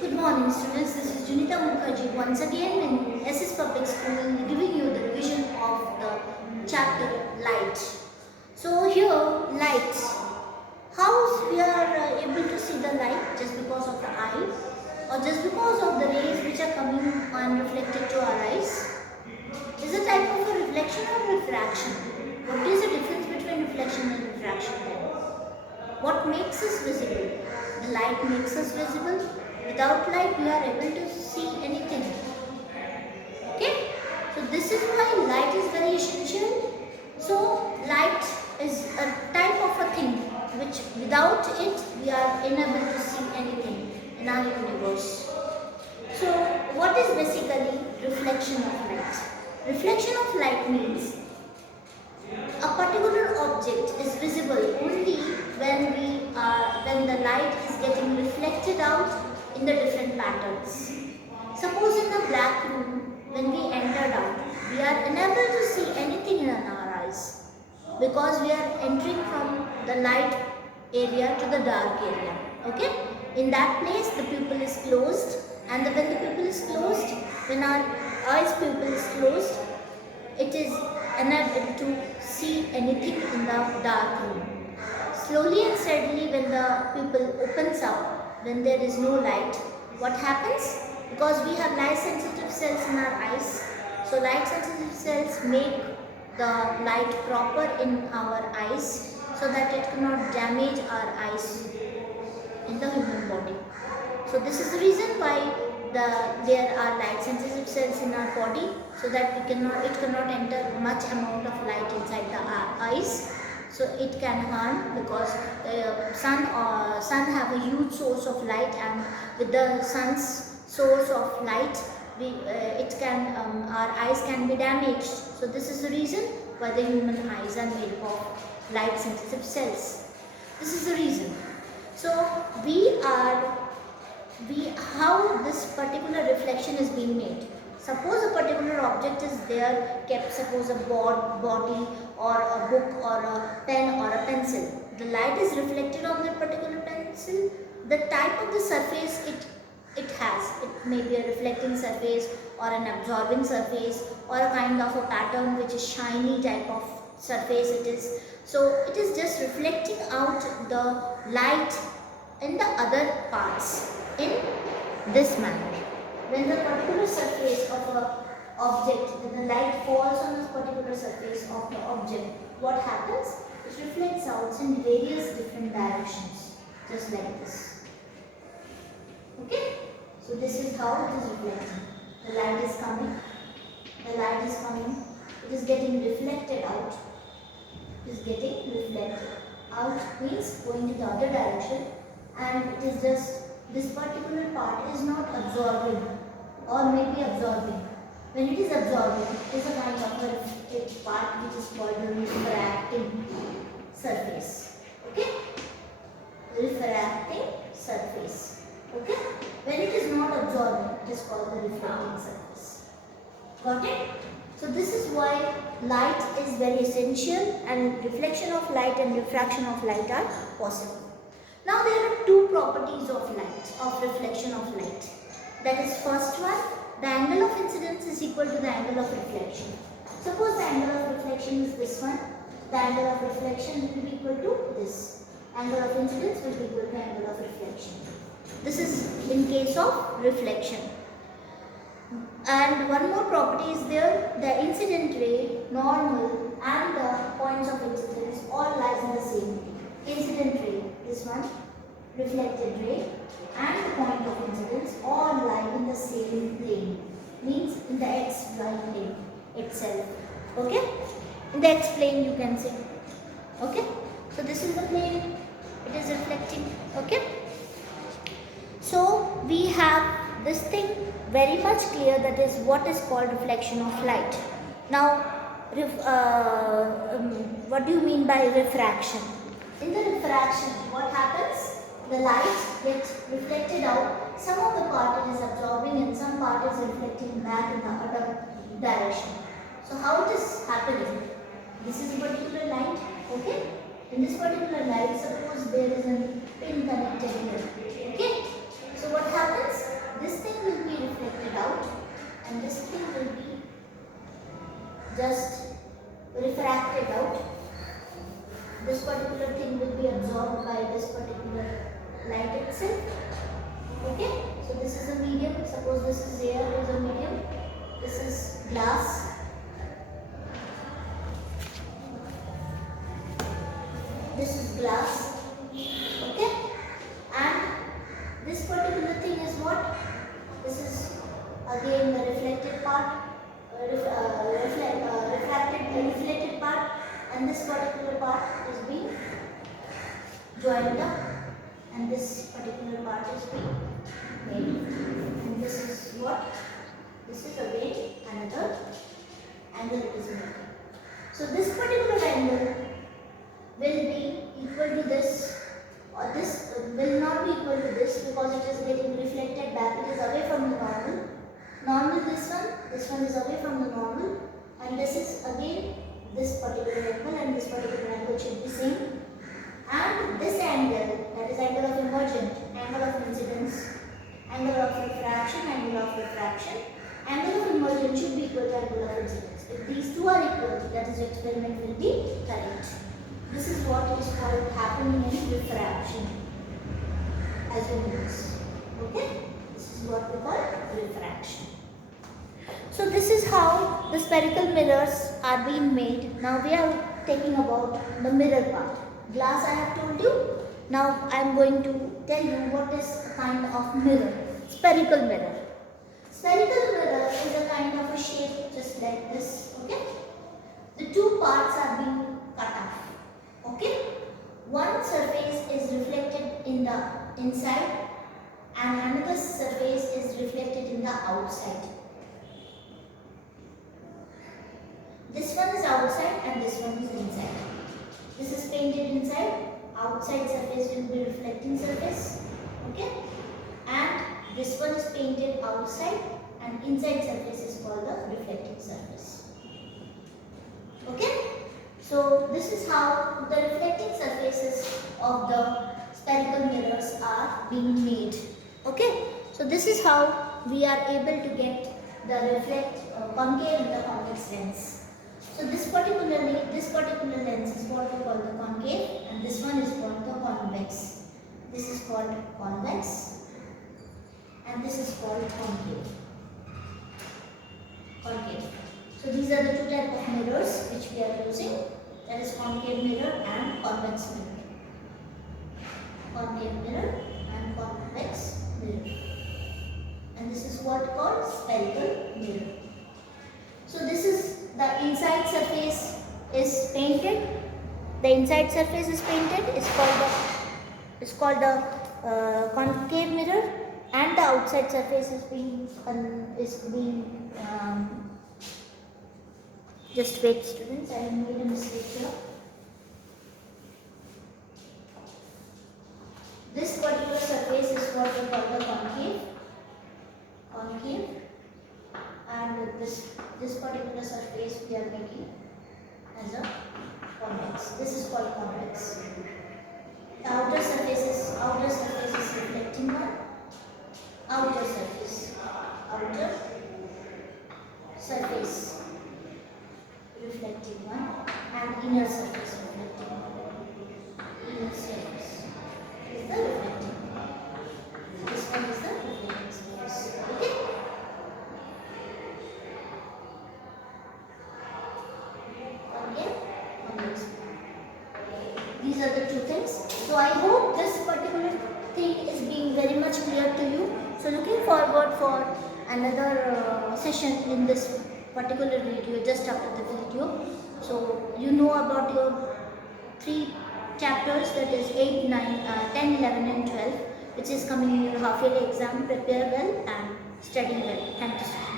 Good morning students, this is Junita Mukherjee once again in SS Public School giving you the revision of the chapter light. So here light, how we are able to see the light just because of the eye or just because of the rays which are coming and reflected to our eyes? Is it type of a reflection or refraction? What is the difference between reflection and refraction then? What makes us visible? The light makes us visible. Without light, we are able to see anything. Okay? So this is why light is very essential. So light is a type of a thing which without it, we are unable to see anything in our universe. So what is basically reflection of light? Reflection of light means a particular object is visible only when the light is getting reflected out in the different patterns. Suppose in the black room, when we enter down, we are unable to see anything in our eyes because we are entering from the light area to the dark area. Okay? In that place, the pupil is closed, and when the pupil is closed, when our eyes pupil is closed, it is unable to see anything in the dark room. Slowly and steadily, when the pupil opens up, when there is no light, what happens? Because we have light sensitive cells in our eyes, so light sensitive cells make the light proper in our eyes so that it cannot damage our eyes in the human body. So this is the reason why there are light sensitive cells in our body, so that it cannot enter much amount of light inside the eyes. So it can harm because the sun have a huge source of light, and with the sun's source of light, our eyes can be damaged. So this is the reason why the human eyes are made of light sensitive cells. This is the reason. So how this particular reflection is being made. Suppose a particular object is there kept, suppose a body or a book or a pen or a pencil. The light is reflected on that particular pencil. The type of the surface it has, it may be a reflecting surface or an absorbing surface or a kind of a pattern which is shiny type of surface it is. So it is just reflecting out the light in the other parts in this manner. When the particular surface of a object, when the light falls on this particular surface of the object, what happens? It reflects out in various different directions, just like this. Okay? So this is how it is reflecting. The light is coming, it is getting reflected out. It is getting reflected out means going to the other direction, and it is just this particular part is not absorbing or maybe absorbing. When it is absorbing, it is a kind of a part which is called the refracting surface. Okay? Refracting surface. Okay? When it is not absorbing, it is called the reflecting surface. Got it? So this is why light is very essential, and reflection of light and refraction of light are possible. Now there are two properties of light, of reflection of light. That is, first one, the angle of incidence is equal to the angle of reflection. Suppose the angle of reflection is this one, the angle of reflection will be equal to this. Angle of incidence will be equal to angle of reflection. This is in case of reflection. And one more property is there, the incident ray, normal and the points of incidence all lies in the same plane. Incident ray, this one, reflected ray and the point of incidence all lie in the same plane, means in the xy plane itself. Okay? In the x plane you can say. Okay? So this is the plane it is reflecting. Okay? So we have this thing very much clear, that is what is called reflection of light. Now what do you mean by refraction? In the refraction, what happens? The light gets reflected out. Some of the part it is absorbing and some part is reflecting back in the other direction. So how it is happening? This is a particular light. Okay? In this particular light, suppose there is a pin connected here. Okay? So what happens? and this thing will be just refracted out. This particular thing will be absorbed by this particular light itself. Okay, so this is a medium. Suppose this is air, is a medium. This is glass. This is glass. Okay, and this particular thing is what? This is again the reflected part, reflected part, and this particular part is being joined up, and this particular part is being made. And this is what? This is again another angle it is made. So this particular angle will be equal to this, or this will not be equal to this because it is getting reflected back. It is away from the normal. Normal this one is away from the normal, and this is again this particular angle, and this particular angle should be same. And this angle, that is angle of emergent, angle of incidence, angle of refraction, angle of refraction, angle of emergent should be equal to angle of incidence. If these two are equal, that is, experiment will be correct. This is what is called happening in refraction, as you know this. Okay, this is what we call refraction. So this is how the spherical mirrors are being made. Now we are taking about the mirror part. Glass I have told you. Now I am going to tell you what is a kind of mirror. Spherical mirror. Spherical mirror is a kind of a shape just like this. Okay. The two parts are being cut off. Okay. One surface is reflected in the inside and another surface is reflected in the outside. This one is outside and this one is inside. This is painted inside. Outside surface will be reflecting surface. Okay. And this one is painted outside and inside surface is called the reflecting surface. Okay. So this is how the reflecting surfaces of the spherical mirrors are being made. Okay. So this is how we are able to get the concave and the convex lens. So this particular lens is what we call the concave, and this one is called the convex. This is called convex and this is called concave. So these are the two types of mirrors which we are using. That is concave mirror and convex mirror. Concave mirror and convex mirror. And this is what called spherical mirror. So this is the inside surface is painted. The inside surface is painted. It's called the concave mirror, and the outside surface is being just wait, students. I have made a mistake here. This particular surface is what we call the concave, and this particular surface we are making as a convex. This is called convex. The outer surface is reflecting one. Outer surface reflecting one, and inner surface reflecting one. Inner surface is the reflecting one. This one is the reflecting surface. Okay. These are the two things. So I hope this particular thing is being very much clear to you. So looking forward for another session in this particular video just after the video. So you know about your 3 chapters, that is 8, 9, 10, 11 and 12, which is coming in your half yearly exam. Prepare well and study well. Thank you so much.